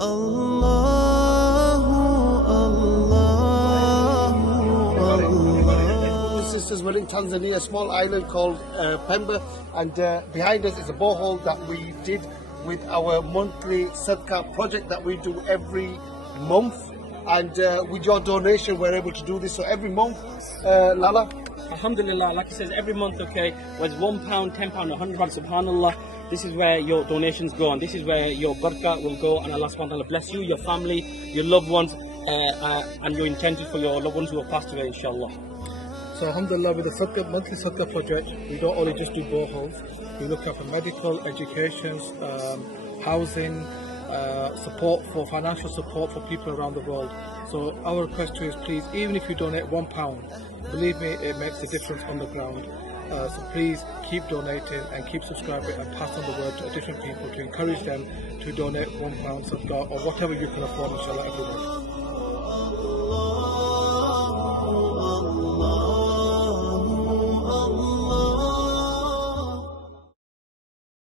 Allahu, Allahu, Allah. Sisters, we're in Tanzania, a small island called Pemba, and behind us is a borehole that we did with our monthly Sadaqah project that we do every month. And with your donation, we're able to do this. So every month, Lala? Alhamdulillah, like it says, every month, okay, whether it's £1, £10, £100, subhanallah, this is where your donations go, and this is where your barakah will go, and Allah subhanahu wa ta'ala bless you, your family, your loved ones, and your intentions for your loved ones who have passed away, inshallah. So alhamdulillah, with the monthly Sadaqah project, we don't only just do boreholes, we look after medical, education, housing, financial support for people around the world. So our request to you is, please, even if you donate £1, believe me, it makes a difference on the ground. So please keep donating and keep subscribing and pass on the word to different people to encourage them to donate £1 Sadaqah or whatever you can afford, inshallah, every month.